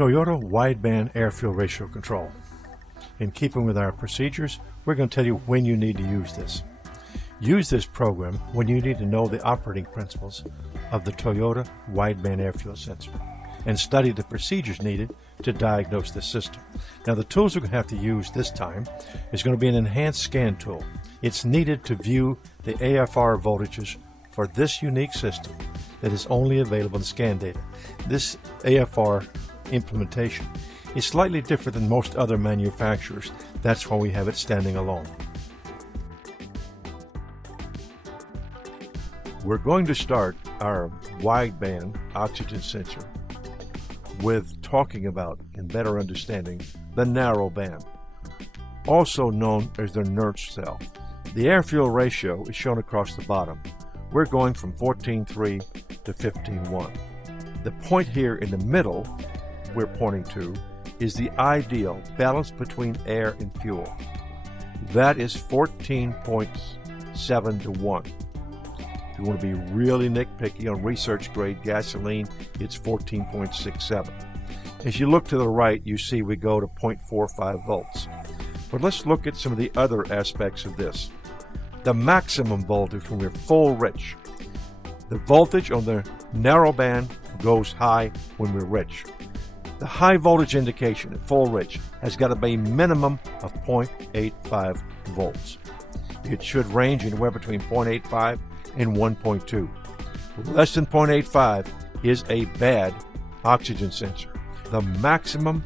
Toyota wideband air-fuel ratio control. In keeping with our procedures, we're going to tell you when you need to use this. Use this program when you need to know the operating principles of the Toyota wideband air-fuel sensor and study the procedures needed to diagnose the system. Now, the tools we're going to have to use this time is going to be an enhanced scan tool. It's needed to view the AFR voltages for this unique system that is only available in scan data. This AFR implementation is slightly different than most other manufacturers. That's why we have it standing alone. We're going to start our wideband oxygen sensor with talking about and better understanding the narrow band, also known as the Nernst cell. The air-fuel ratio is shown across the bottom. We're going from 14.3 to 15.1. The point here in the middle we're pointing to is the ideal balance between air and fuel. That is 14.7 to 1. If you want to be really nitpicky on research grade gasoline, it's 14.67. As you look to the right, you see we go to 0.45 volts. But let's look at some of the other aspects of this. The maximum voltage when we're full rich. The voltage on the narrow band goes high when we're rich. The high voltage indication at full rich has got to be a minimum of 0.85 volts. It should range anywhere between 0.85 and 1.2. Less than 0.85 is a bad oxygen sensor. The maximum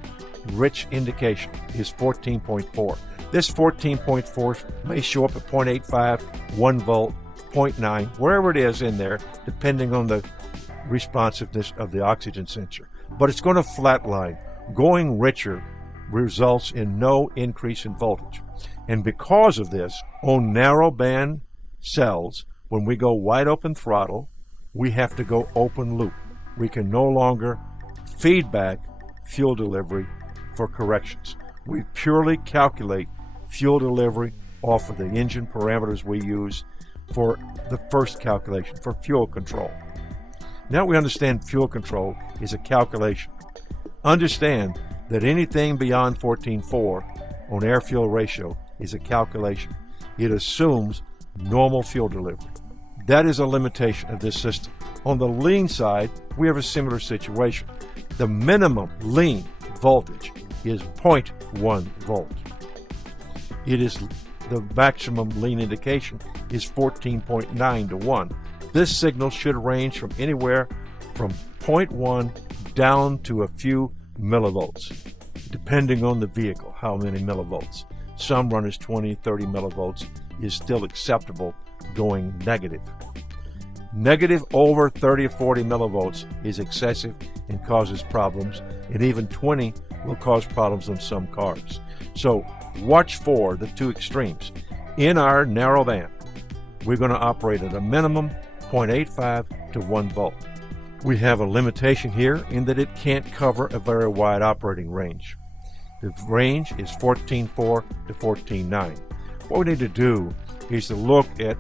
rich indication is 14.4. This 14.4 may show up at 0.85, 1 volt, 0.9, wherever it is in there, depending on the responsiveness of the oxygen sensor. But it's going to flatline. Going richer results in no increase in voltage. And because of this, on narrow band cells, when we go wide open throttle, we have to go open loop. We can no longer feedback fuel delivery for corrections. We purely calculate fuel delivery off of the engine parameters we use for the first calculation, for fuel control. Now we understand fuel control is a calculation. Understand that anything beyond 14.4 on air-fuel ratio is a calculation. It assumes normal fuel delivery. That is a limitation of this system. On the lean side, we have a similar situation. The minimum lean voltage is 0.1 volt. It is the maximum lean indication is 14.9 to 1. This signal should range from anywhere from 0.1 down to a few millivolts, depending on the vehicle, how many millivolts. Some run as 20, 30 millivolts is still acceptable going negative. Negative over 30 or 40 millivolts is excessive and causes problems, and even 20 will cause problems on some cars. So watch for the two extremes. In our narrow band, we're going to operate at a minimum 0.85 to 1 volt. We have a limitation here in that it can't cover a very wide operating range. The range is 14.4 to 14.9. What we need to do is to look at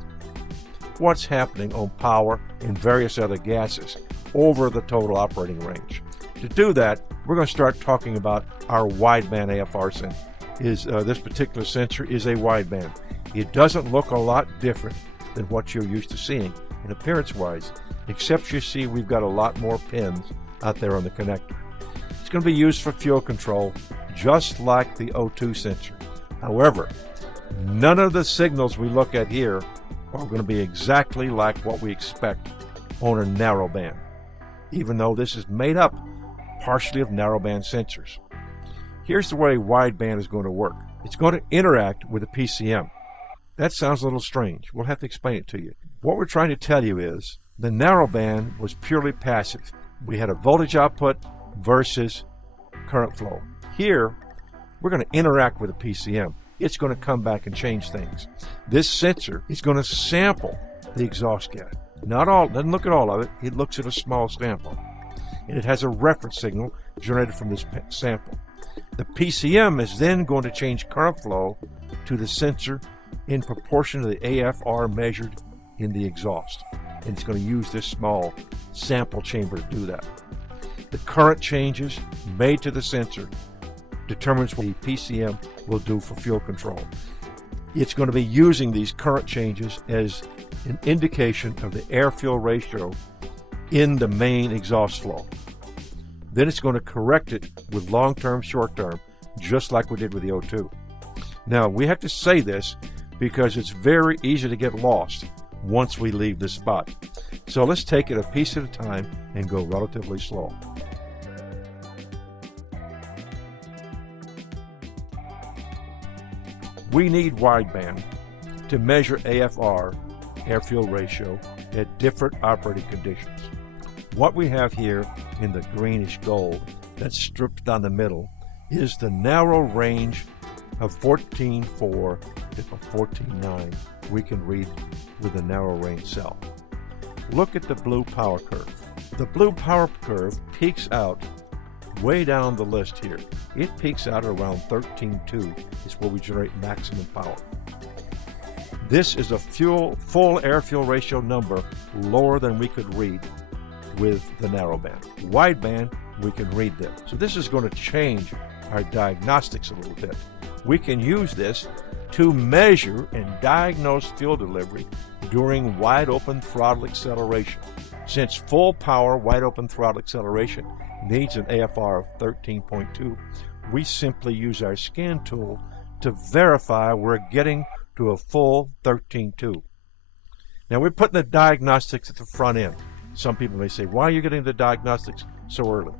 what's happening on power and various other gases over the total operating range. To do that, we're going to start talking about our wideband AFR sensor. This particular sensor is a wideband. It doesn't look a lot different than what you're used to seeing in appearance-wise, except you see we've got a lot more pins out there on the connector. It's going to be used for fuel control, just like the O2 sensor. However, none of the signals we look at here are going to be exactly like what we expect on a narrow band, even though this is made up partially of narrow band sensors. Here's the way wideband is going to work. It's going to interact with a PCM. That sounds a little strange. We'll have to explain it to you. What we're trying to tell you is the narrow band was purely passive. We had a voltage output versus current flow. Here, we're going to interact with a PCM. It's going to come back and change things. This sensor is going to sample the exhaust gas. Not all, doesn't look at all of it. It looks at a small sample. And it has a reference signal generated from this sample. The PCM is then going to change current flow to the sensor in proportion to the AFR measured in the exhaust. And it's going to use this small sample chamber to do that. The current changes made to the sensor determines what the PCM will do for fuel control. It's going to be using these current changes as an indication of the air-fuel ratio in the main exhaust flow. Then it's going to correct it with long-term, short-term, just like we did with the O2. Now, we have to say this because it's very easy to get lost once we leave this spot. So let's take it a piece at a time and go relatively slow. We need wideband to measure AFR, air-fuel ratio, at different operating conditions. What we have here in the greenish gold that's stripped down the middle is the narrow range of 14.4 to 14.9 we can read with a narrow range cell. Look at the blue power curve. The blue power curve peaks out way down the list here. It peaks out at around 13.2 is where we generate maximum power. This is a full air-fuel ratio number lower than we could read with the narrowband. Wideband, we can read them. So this is going to change our diagnostics a little bit. We can use this to measure and diagnose fuel delivery during wide open throttle acceleration. Since full power wide open throttle acceleration needs an AFR of 13.2, we simply use our scan tool to verify we're getting to a full 13.2. Now we're putting the diagnostics at the front end. Some people may say, why are you getting the diagnostics so early?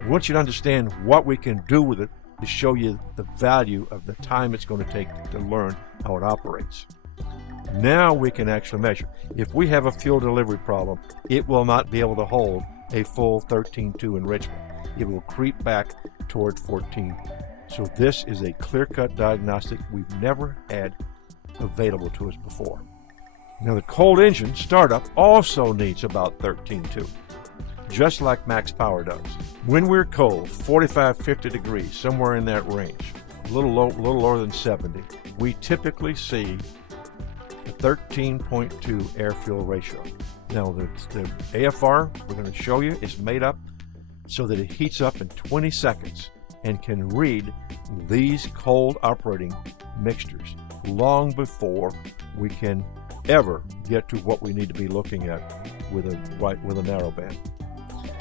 I want you to understand what we can do with it to show you the value of the time it's going to take to learn how it operates. Now we can actually measure. If we have a fuel delivery problem, it will not be able to hold a full 13.2 enrichment. It will creep back toward 14. So this is a clear-cut diagnostic we've never had available to us before. Now the cold engine startup also needs about 13.2, just like max power does. When we're cold, 45, 50 degrees, somewhere in that range, a little lower than 70, we typically see a 13.2 air-fuel ratio. Now the AFR we're going to show you is made up so that it heats up in 20 seconds and can read these cold operating mixtures long before we can ever get to what we need to be looking at with a narrowband.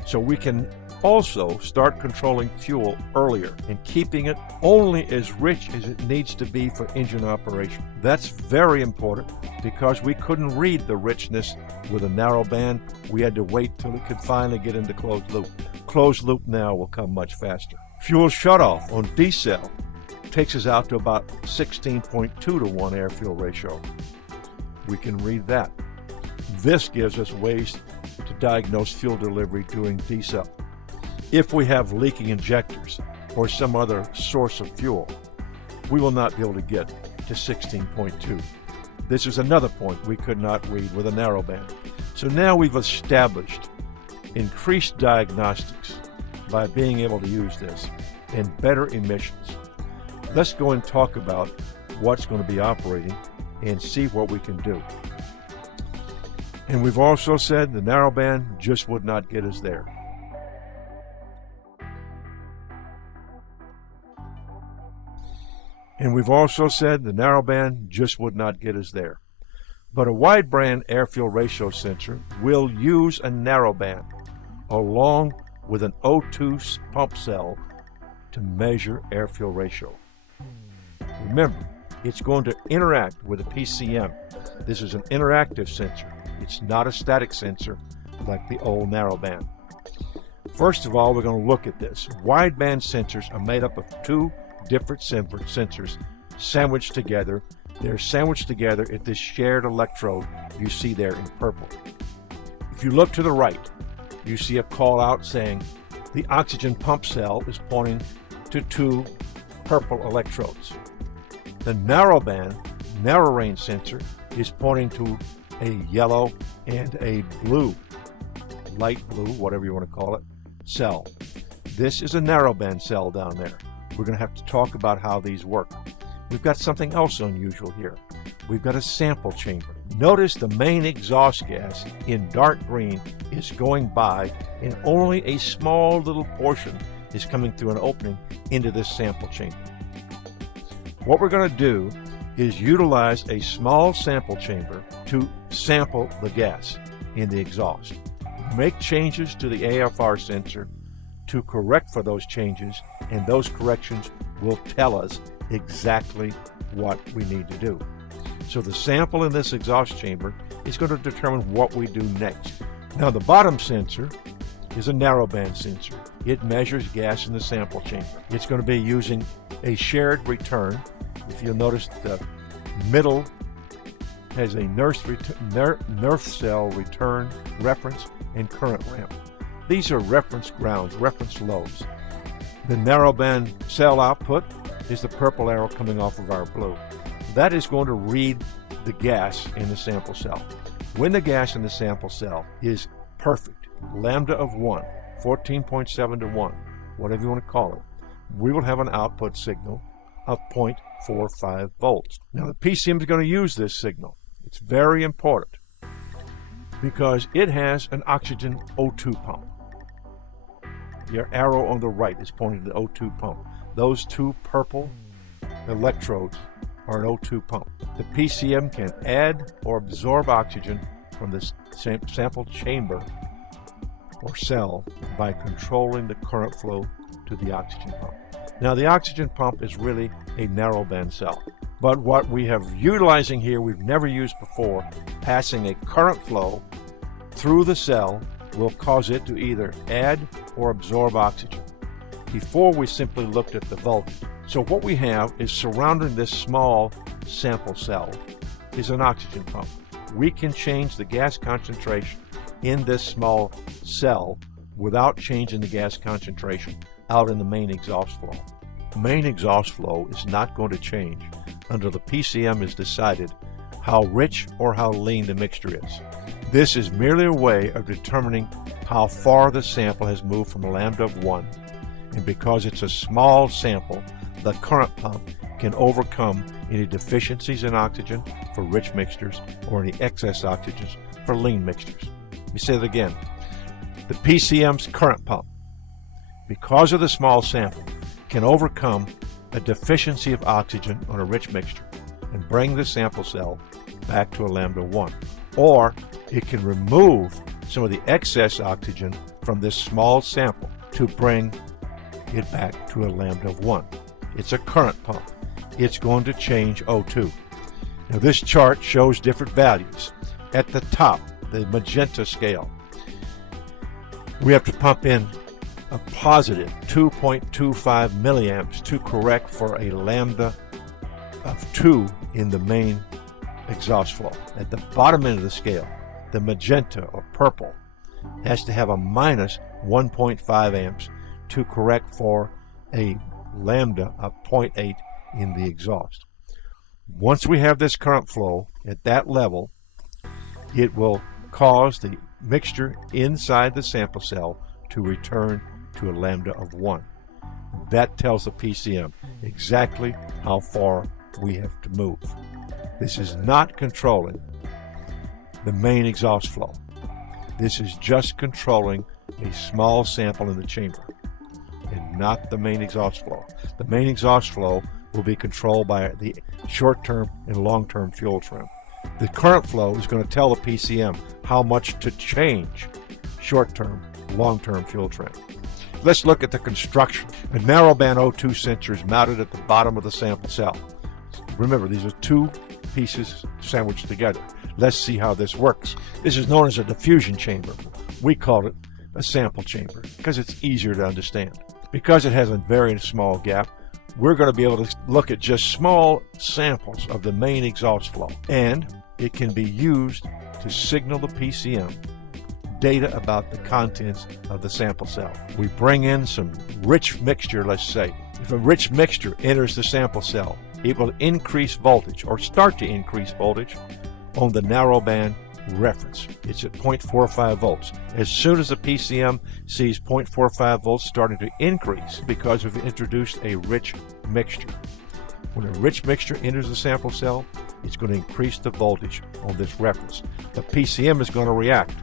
So we can also start controlling fuel earlier and keeping it only as rich as it needs to be for engine operation. That's very important because we couldn't read the richness with a narrowband. We had to wait till it could finally get into closed loop. Closed loop now will come much faster. Fuel shutoff on D-cell takes us out to about 16.2 to 1 air-fuel ratio. We can read that. This gives us ways to diagnose fuel delivery during D-cell. If we have leaking injectors or some other source of fuel, we will not be able to get to 16.2. This is another point we could not read with a narrowband. So now we've established increased diagnostics by being able to use this and better emissions. Let's go and talk about what's going to be operating and see what we can do. And we've also said the narrowband just would not get us there. And we've also said the narrowband just would not get us there. But a wideband air-fuel ratio sensor will use a narrowband along with an O2 pump cell to measure air-fuel ratio. Remember, it's going to interact with a PCM. This is an interactive sensor. It's not a static sensor like the old narrowband. First of all, we're going to look at this. Wideband sensors are made up of two different sensors sandwiched together. They're sandwiched together at this shared electrode you see there in purple. If you look to the right, you see a call out saying the oxygen pump cell is pointing to two purple electrodes. The narrowband, narrow range sensor is pointing to a yellow and a blue, light blue, whatever you want to call it, cell. This is a narrowband cell down there. We're going to have to talk about how these work. We've got something else unusual here. We've got a sample chamber. Notice the main exhaust gas in dark green is going by, and only a small little portion is coming through an opening into this sample chamber. What we're going to do is utilize a small sample chamber to sample the gas in the exhaust. Make changes to the AFR sensor to correct for those changes, and those corrections will tell us exactly what we need to do. So the sample in this exhaust chamber is going to determine what we do next. Now the bottom sensor is a narrowband sensor. It measures gas in the sample chamber. It's going to be using a shared return. If you'll notice, the middle has a Nerf cell return, reference, and current ramp. These are reference grounds, reference lows. The narrowband cell output is the purple arrow coming off of our blue. That is going to read the gas in the sample cell. When the gas in the sample cell is perfect, lambda of 1, 14.7 to 1, whatever you want to call it, we will have an output signal of 0.45 volts. Now the PCM is going to use this signal. It's very important because it has an oxygen O2 pump. Your arrow on the right is pointing to the O2 pump. Those two purple electrodes are an O2 pump. The PCM can add or absorb oxygen from the sample chamber or cell by controlling the current flow to the oxygen pump. Now the oxygen pump is really a narrowband cell, but what we have utilizing here we've never used before, passing a current flow through the cell will cause it to either add or absorb oxygen. Before we simply looked at the voltage. So what we have is surrounding this small sample cell is an oxygen pump. We can change the gas concentration in this small cell without changing the gas concentration out in the main exhaust flow. The main exhaust flow is not going to change until the PCM has decided how rich or how lean the mixture is. This is merely a way of determining how far the sample has moved from a lambda of 1, and because it's a small sample, the current pump can overcome any deficiencies in oxygen for rich mixtures or any excess oxygens for lean mixtures. Let me say that again. The PCM's current pump, because of the small sample, can overcome a deficiency of oxygen on a rich mixture and bring the sample cell back to a lambda 1. Or it can remove some of the excess oxygen from this small sample to bring it back to a lambda of 1. It's a current pump. It's going to change O2. Now this chart shows different values. At the top, the magenta scale, we have to pump in a positive 2.25 milliamps to correct for a lambda of 2 in the main exhaust flow. At the bottom end of the scale, the magenta or purple has to have a minus 1.5 amps to correct for a lambda of 0.8 in the exhaust. Once we have this current flow at that level, it will cause the mixture inside the sample cell to return to a lambda of 1. That tells the PCM exactly how far we have to move. This is not controlling the main exhaust flow. This is just controlling a small sample in the chamber and not the main exhaust flow. The main exhaust flow will be controlled by the short-term and long-term fuel trim. The current flow is going to tell the PCM how much to change short-term, long-term fuel trim. Let's look at the construction. A narrowband O2 sensor is mounted at the bottom of the sample cell. Remember, these are two pieces sandwiched together. Let's see how this works. This is known as a diffusion chamber. We call it a sample chamber because it's easier to understand. Because it has a very small gap, we're going to be able to look at just small samples of the main exhaust flow, and it can be used to signal the PCM data about the contents of the sample cell. We bring in some rich mixture, let's say. If a rich mixture enters the sample cell, it will increase voltage or start to increase voltage on the narrowband reference. It's at 0.45 volts. As soon as the PCM sees 0.45 volts starting to increase because we've introduced a rich mixture, When a rich mixture enters the sample cell, it's going to increase the voltage on this reference. The PCM is going to react.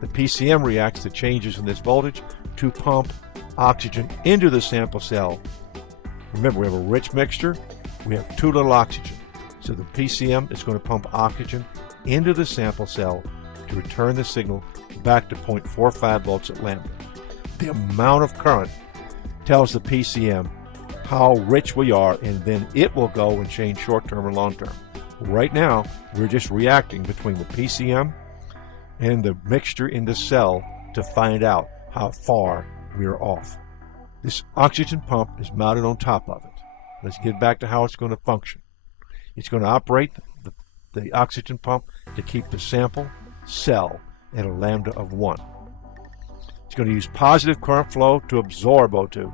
The PCM reacts to changes in this voltage to pump oxygen into the sample cell. Remember, we have a rich mixture, we have too little oxygen. So the PCM is going to pump oxygen into the sample cell to return the signal back to 0.45 volts at lambda. The amount of current tells the PCM how rich we are, and then it will go and change short-term and long-term. Right now, we're just reacting between the PCM and the mixture in the cell to find out how far we're off. This oxygen pump is mounted on top of it. Let's get back to how it's going to function. It's going to operate the oxygen pump to keep the sample cell at a lambda of 1. It's going to use positive current flow to absorb O2.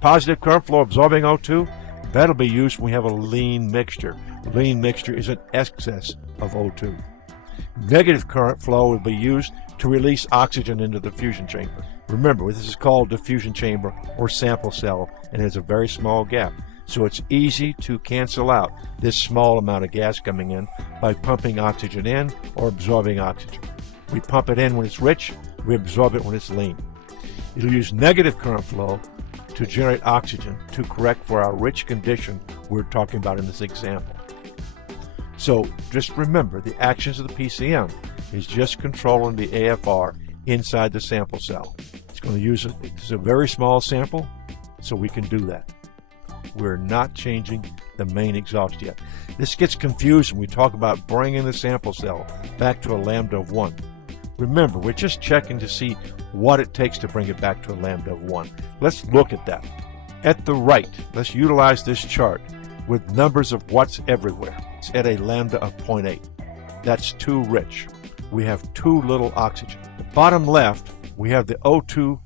Positive current flow absorbing O2, that'll be used when we have a lean mixture. Lean mixture is an excess of O2. Negative current flow will be used to release oxygen into the diffusion chamber. Remember, this is called diffusion chamber or sample cell, and has a very small gap. So it's easy to cancel out this small amount of gas coming in by pumping oxygen in or absorbing oxygen. We pump it in when it's rich, we absorb it when it's lean. It'll use negative current flow to generate oxygen to correct for our rich condition we're talking about in this example. So just remember, the actions of the PCM is just controlling the AFR inside the sample cell. It's going to use it's a very small sample, so we can do that. We're not changing the main exhaust yet. This gets confused when we talk about bringing the sample cell back to a lambda of 1. Remember, we're just checking to see what it takes to bring it back to a lambda of 1. Let's look at that. At the right, let's utilize this chart with numbers of what's everywhere. It's at a lambda of 0.8. That's too rich. We have too little oxygen. The bottom left, we have the O2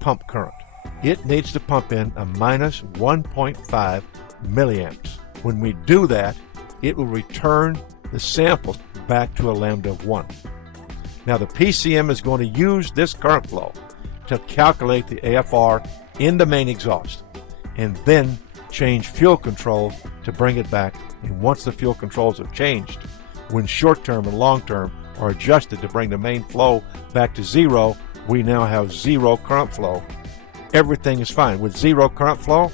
pump current. It needs to pump in a minus 1.5 milliamps. When we do that, it will return the sample back to a lambda of 1. Now the PCM is going to use this current flow to calculate the AFR in the main exhaust, and then change fuel controls to bring it back. And once the fuel controls have changed, when short-term and long-term are adjusted to bring the main flow back to 0, we now have 0 current flow. Everything is fine. With 0 current flow,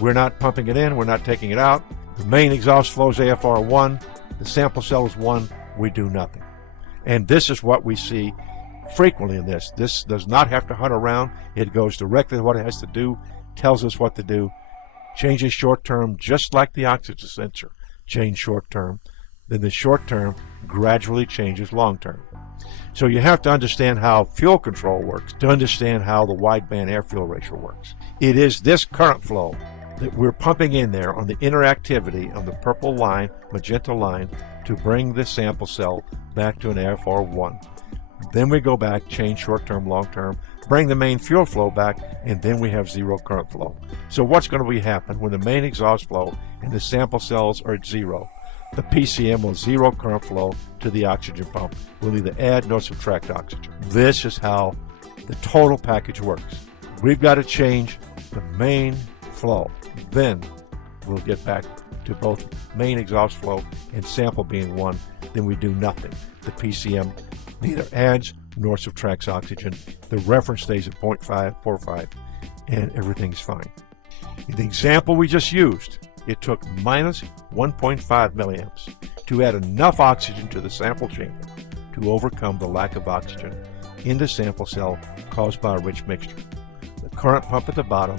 we're not pumping it in, we're not taking it out. The main exhaust flow is AFR 1, the sample cell is 1, we do nothing. And this is what we see frequently in this. This does not have to hunt around. It goes directly to what it has to do, tells us what to do, changes short term just like the oxygen sensor changed short term. Then the short term gradually changes long term. So you have to understand how fuel control works to understand how the wideband air-fuel ratio works. It is this current flow that we're pumping in there on the interactivity on the purple line, magenta line, to bring the sample cell back to an AFR 1. Then we go back, change short-term, long-term, bring the main fuel flow back, and then we have 0 current flow. So what's going to happen when the main exhaust flow and the sample cells are at 0? The PCM will 0 current flow to the oxygen pump. We'll neither add nor subtract oxygen. This is how the total package works. We've got to change the main flow. Then we'll get back to both main exhaust flow and sample being 1. Then we do nothing. The PCM neither adds nor subtracts oxygen. The reference stays at 0.545 and everything's fine. In the example we just used, it took minus 1.5 milliamps to add enough oxygen to the sample chamber to overcome the lack of oxygen in the sample cell caused by a rich mixture. The current pump at the bottom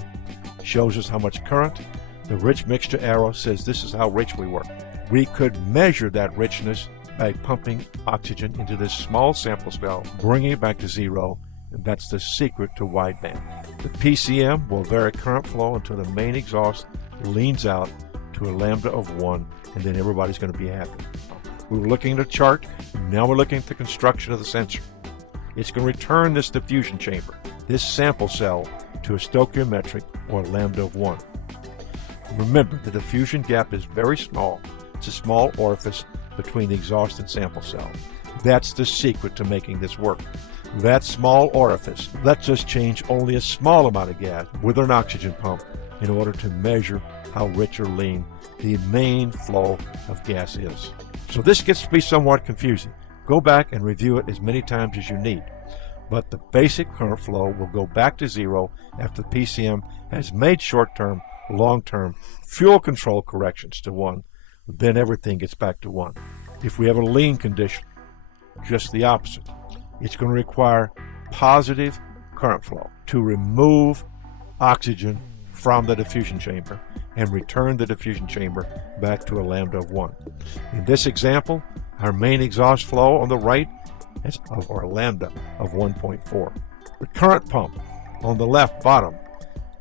shows us how much current. The rich mixture arrow says this is how rich we were. We could measure that richness by pumping oxygen into this small sample cell, bringing it back to 0, and that's the secret to wideband. The PCM will vary current flow until the main exhaust leans out to a lambda of 1, and then everybody's going to be happy. We were looking at a chart, now we're looking at the construction of the sensor. It's going to return this diffusion chamber, this sample cell, to a stoichiometric or lambda of 1. Remember, the diffusion gap is very small. It's a small orifice between the exhaust and sample cell. That's the secret to making this work. That small orifice lets us change only a small amount of gas with an oxygen pump in order to measure how rich or lean the main flow of gas is. So this gets to be somewhat confusing. Go back and review it as many times as you need. But the basic current flow will go back to zero after the PCM has made short-term, long-term fuel control corrections to 1. Then everything gets back to 1. If we have a lean condition, just the opposite. It's going to require positive current flow to remove oxygen from the diffusion chamber and return the diffusion chamber back to a lambda of 1. In this example, our main exhaust flow on the right is of our lambda of 1.4. The current pump on the left bottom,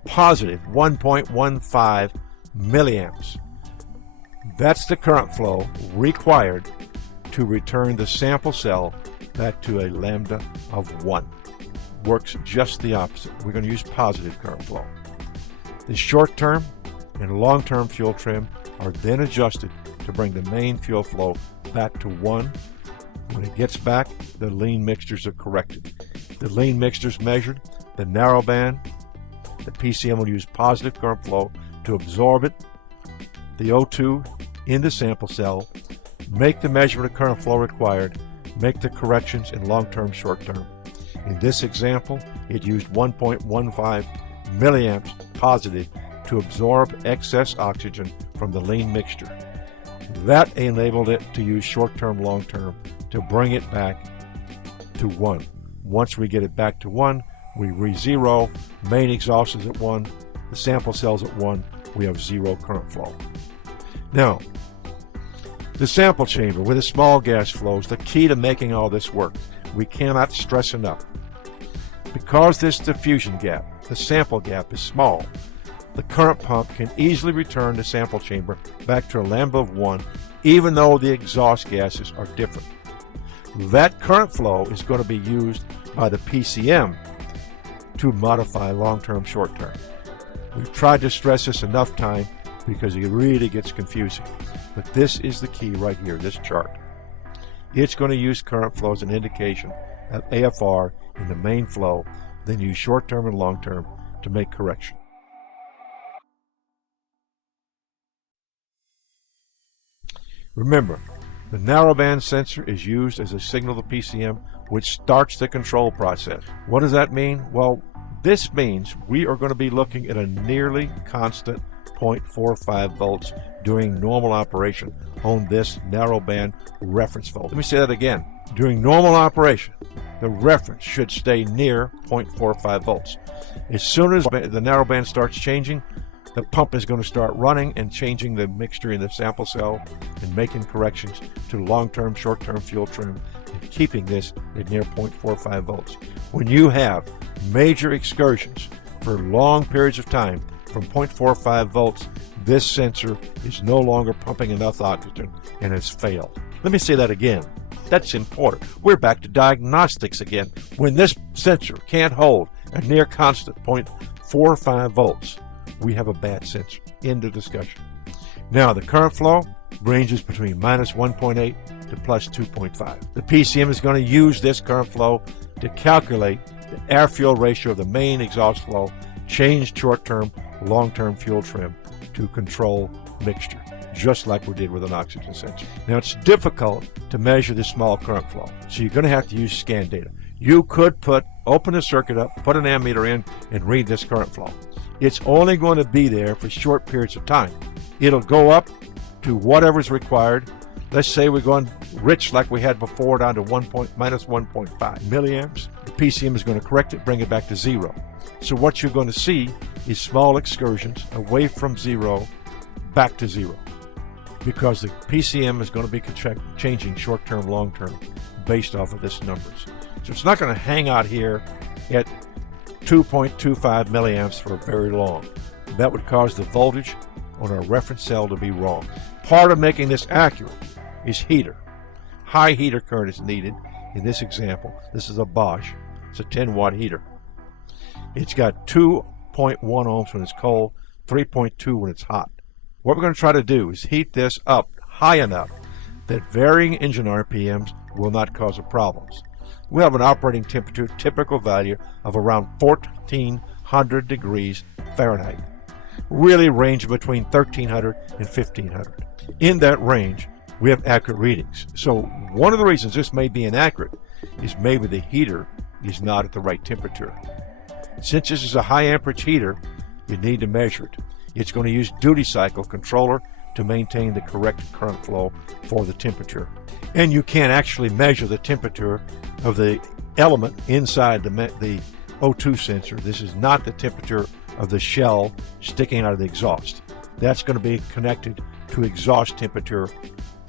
positive 1.15 milliamps. That's the current flow required to return the sample cell back to a lambda of 1. Works just the opposite. We're going to use positive current flow. The short-term and long-term fuel trim are then adjusted to bring the main fuel flow back to 1. When it gets back, the lean mixtures are corrected. The lean mixtures measured, the narrow band, the PCM will use positive current flow to absorb it, the O2 in the sample cell, make the measurement of current flow required, make the corrections in long-term, short-term. In this example, it used 1.15 milliamps positive to absorb excess oxygen from the lean mixture. That enabled it to use short-term, long-term to bring it back to 1. Once we get it back to 1, we re-zero, main exhaust is at 1, the sample cell's at 1, we have 0 current flow. Now, the sample chamber with the small gas flows, the key to making all this work, we cannot stress enough. Because this diffusion gap, the sample gap, is small, the current pump can easily return the sample chamber back to a lambda of 1, even though the exhaust gases are different. That current flow is going to be used by the PCM to modify long-term, short-term. We've tried to stress this enough time because it really gets confusing. But this is the key right here, this chart. It's going to use current flow as an indication of AFR in the main flow, then use short-term and long-term to make correction. Remember, the narrowband sensor is used as a signal to PCM, which starts the control process. What does that mean? Well, this means we are going to be looking at a nearly constant 0.45 volts during normal operation on this narrowband reference voltage. Let me say that again. During normal operation, the reference should stay near 0.45 volts. As soon as the narrowband starts changing, the pump is going to start running and changing the mixture in the sample cell and making corrections to long-term, short-term fuel trim and keeping this at near 0.45 volts. When you have major excursions for long periods of time from 0.45 volts, this sensor is no longer pumping enough oxygen and has failed. Let me say that again. That's important. We're back to diagnostics again. When this sensor can't hold a near constant 0.45 volts, we have a bad sensor. End of discussion. Now, the current flow ranges between minus 1.8 to plus 2.5. The PCM is going to use this current flow to calculate the air-fuel ratio of the main exhaust flow, change short-term, long-term fuel trim to control mixture, just like we did with an oxygen sensor. Now, it's difficult to measure this small current flow, so you're going to have to use scan data. You could open the circuit up, put an ammeter in, and read this current flow. It's only going to be there for short periods of time. It'll go up to whatever's required. Let's say we're going rich like we had before down to minus 1.5 milliamps. The PCM is going to correct it, bring it back to 0. So what you're going to see is small excursions away from 0 back to 0, because the PCM is going to be changing short-term, long-term based off of this numbers. So it's not going to hang out here at 2.25 milliamps for very long. That would cause the voltage on our reference cell to be wrong. Part of making this accurate is heater. High heater current is needed. In this example, this is a Bosch. It's a 10-watt heater. It's got 2.1 ohms when it's cold, 3.2 when it's hot. What we're going to try to do is heat this up high enough that varying engine RPMs will not cause problems. We have an operating temperature typical value of around 1400 degrees Fahrenheit. really range between 1300 and 1500. In that range, we have accurate readings. So one of the reasons this may be inaccurate is maybe the heater is not at the right temperature. Since this is a high amperage heater, you need to measure it. It's going to use duty cycle controller to maintain the correct current flow for the temperature. And you can't actually measure the temperature of the element inside the O2 sensor. This is not the temperature of the shell sticking out of the exhaust. That's going to be connected to exhaust temperature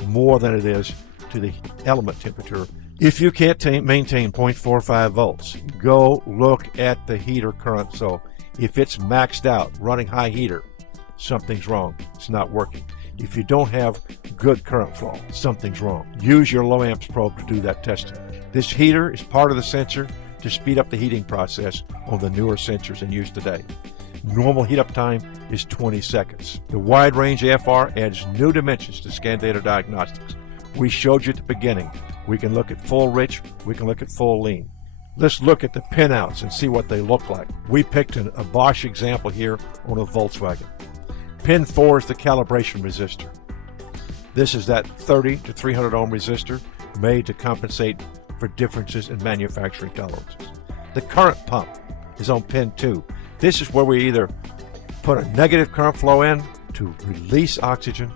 more than it is to the element temperature. If you can't maintain 0.45 volts, go look at the heater current. So if it's maxed out, running high heater, something's wrong. It's not working. If you don't have good current flow, something's wrong. Use your low amps probe to do that testing. This heater is part of the sensor to speed up the heating process on the newer sensors in use today. Normal heat up time is 20 seconds. The wide range AFR adds new dimensions to scan data diagnostics. We showed you at the beginning. We can look at full rich, we can look at full lean. Let's look at the pinouts and see what they look like. We picked a Bosch example here on a Volkswagen. Pin 4 is the calibration resistor. This is that 30 to 300 ohm resistor made to compensate for differences in manufacturing tolerances. The current pump is on pin 2. This is where we either put a negative current flow in to release oxygen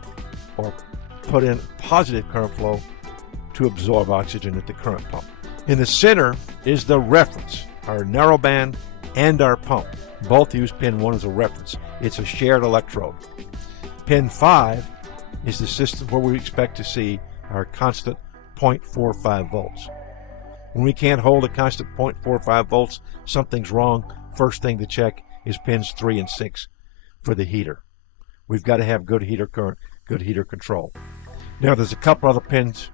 or put in positive current flow to absorb oxygen at the current pump. In the center is the reference, our narrowband and our pump. Both use pin 1 as a reference. It's a shared electrode. Pin 5 is the system where we expect to see our constant 0.45 volts. When we can't hold a constant 0.45 volts, something's wrong. First thing to check is pins 3 and 6 for the heater. We've got to have good heater current, good heater control. Now there's a couple other pins.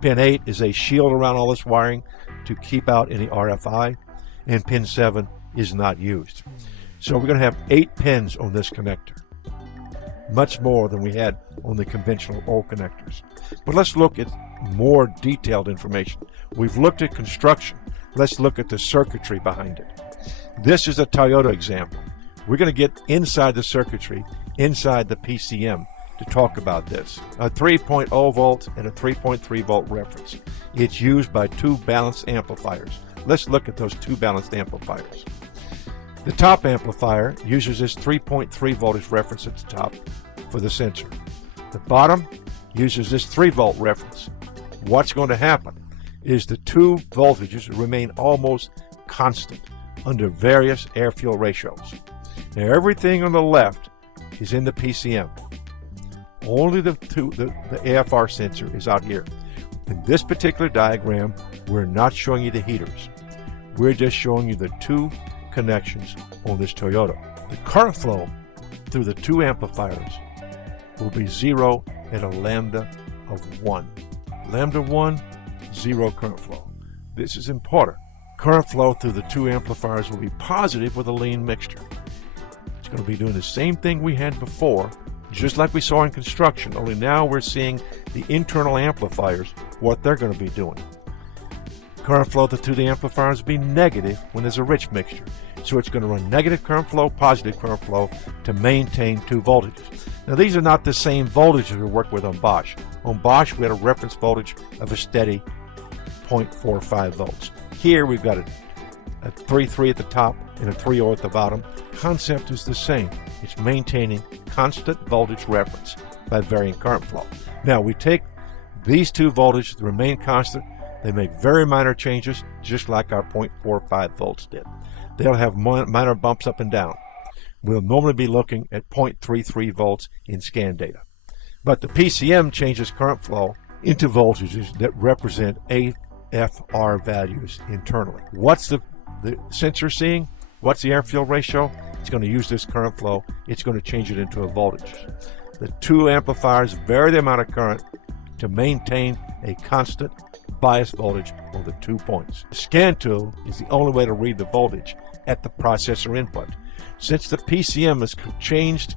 Pin 8 is a shield around all this wiring to keep out any RFI, and pin 7 is not used. So we're going to have 8 pins on this connector, much more than we had on the conventional old connectors. But let's look at more detailed information. We've looked at construction. Let's look at the circuitry behind it. This is a Toyota example. We're going to get inside the circuitry, inside the PCM, to talk about this. A 3.0 volt and a 3.3 volt reference. It's used by 2 balanced amplifiers. Let's look at those 2 balanced amplifiers. The top amplifier uses this 3.3 voltage reference at the top for the sensor. The bottom uses this 3 volt reference. What's going to happen is the 2 voltages remain almost constant under various air-fuel ratios. Now everything on the left is in the PCM. Only the AFR sensor is out here. In this particular diagram, we're not showing you the heaters. We're just showing you the 2 connections on this Toyota. The current flow through the 2 amplifiers will be 0 at a lambda of 1. Lambda 1, 0 current flow. This is important. Current flow through the 2 amplifiers will be positive with a lean mixture. It's going to be doing the same thing we had before, just like we saw in construction, only now we're seeing the internal amplifiers, what they're going to be doing. Current flow through the amplifiers will be negative when there's a rich mixture. So it's going to run negative current flow, positive current flow to maintain 2 voltages. Now these are not the same voltages we work with on Bosch. On Bosch we had a reference voltage of a steady 0.45 volts. Here we've got a 3.3 at the top and a 3.0 at the bottom. Concept is the same. It's maintaining constant voltage reference by varying current flow. Now we take these 2 voltages that remain constant. They make very minor changes, just like our 0.45 volts did. They'll have minor bumps up and down. We'll normally be looking at 0.33 volts in scan data. But the PCM changes current flow into voltages that represent AFR values internally. What's the sensor seeing? What's the air-fuel ratio? It's going to use this current flow. It's going to change it into a voltage. The 2 amplifiers vary the amount of current to maintain a constant bias voltage on the 2 points. The scan tool is the only way to read the voltage at the processor input. Since the PCM has changed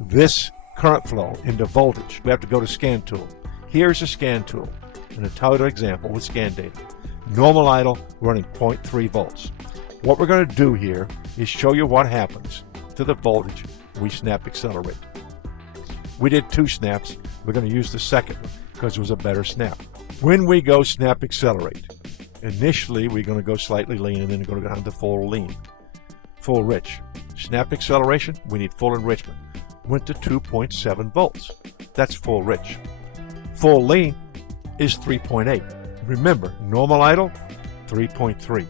this current flow into voltage, we have to go to scan tool. Here's a scan tool in a Toyota example with scan data. Normal idle running 0.3 volts. What we're going to do here is show you what happens to the voltage we snap accelerate. We did 2 snaps. We're going to use the second one because it was a better snap. When we go snap accelerate, initially we're going to go slightly lean and then we're going to go down to full lean. Full rich. Snap acceleration, we need full enrichment. Went to 2.7 volts. That's full rich. Full lean is 3.8. Remember, normal idle, 3.3.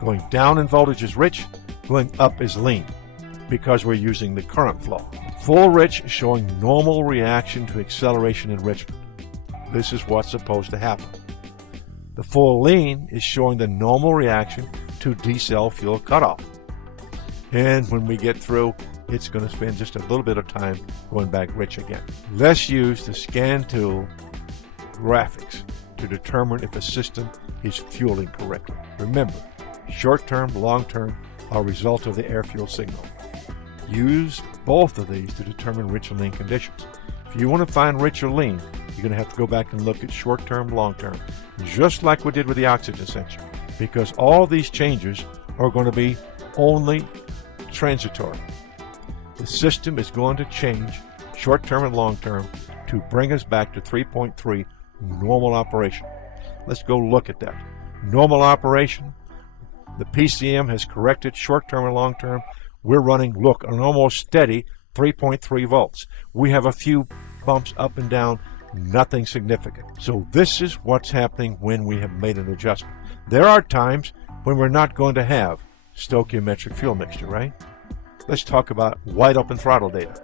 Going down in voltage is rich, going up is lean, because we're using the current flow. Full rich showing normal reaction to acceleration enrichment. This is what's supposed to happen. The full lean is showing the normal reaction to decel fuel cutoff. And when we get through, it's going to spend just a little bit of time going back rich again. Let's use the scan tool graphics to determine if a system is fueling correctly. Remember, short-term, long-term are a result of the air-fuel signal. Use both of these to determine rich and lean conditions. If you want to find rich or lean, you're going to have to go back and look at short-term, long-term, just like we did with the oxygen sensor, because all these changes are going to be only transitory. The system is going to change short-term and long-term to bring us back to 3.3 normal operation. Let's go look at that. Normal operation, the PCM has corrected short-term and long-term. We're running, look, an almost steady 3.3 volts. We have a few bumps up and down, nothing significant. So this is what's happening when we have made an adjustment. There are times when we're not going to have stoichiometric fuel mixture, right? Let's talk about wide open throttle data.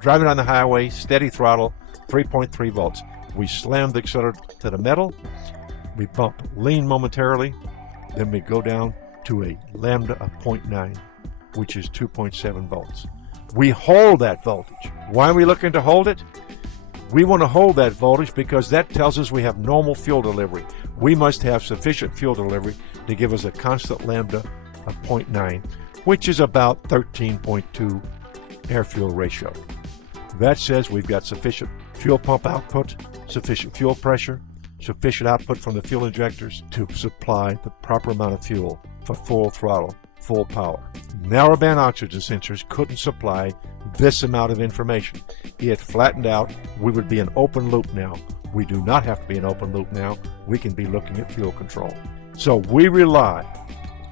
Driving on the highway, steady throttle, 3.3 volts. We slam the accelerator to the metal, we bump lean momentarily, then we go down to a lambda of 0.9, which is 2.7 volts. We hold that voltage. Why are we looking to hold it? We want to hold that voltage because that tells us we have normal fuel delivery. We must have sufficient fuel delivery to give us a constant lambda of 0.9, which is about 13.2 air-fuel ratio. That says we've got sufficient fuel pump output, sufficient fuel pressure, sufficient output from the fuel injectors to supply the proper amount of fuel for full throttle, full power. Narrowband oxygen sensors couldn't supply this amount of information. It flattened out. We would be an open loop now. We do not have to be an open loop now. We can be looking at fuel control. So we rely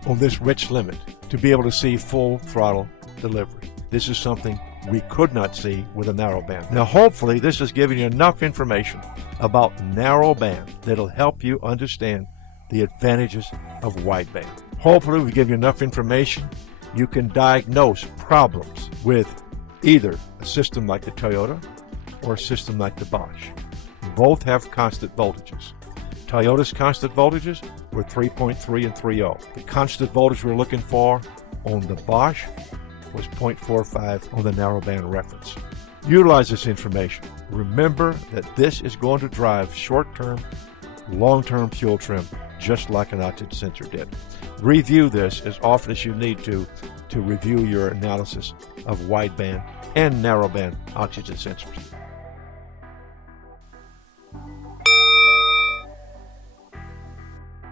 on this rich limit to be able to see full throttle delivery. This is something we could not see with a narrowband. Now hopefully this has given you enough information about narrowband that'll help you understand the advantages of wideband. Hopefully we give you enough information you can diagnose problems with either a system like the Toyota or a system like the Bosch. Both have constant voltages. Toyota's constant voltages were 3.3 and 3.0. The constant voltage we're looking for on the Bosch was 0.45 on the narrowband reference. Utilize this information. Remember that this is going to drive short-term, long-term fuel trim just like an oxygen sensor did. Review this as often as you need to review your analysis of wideband and narrowband oxygen sensors.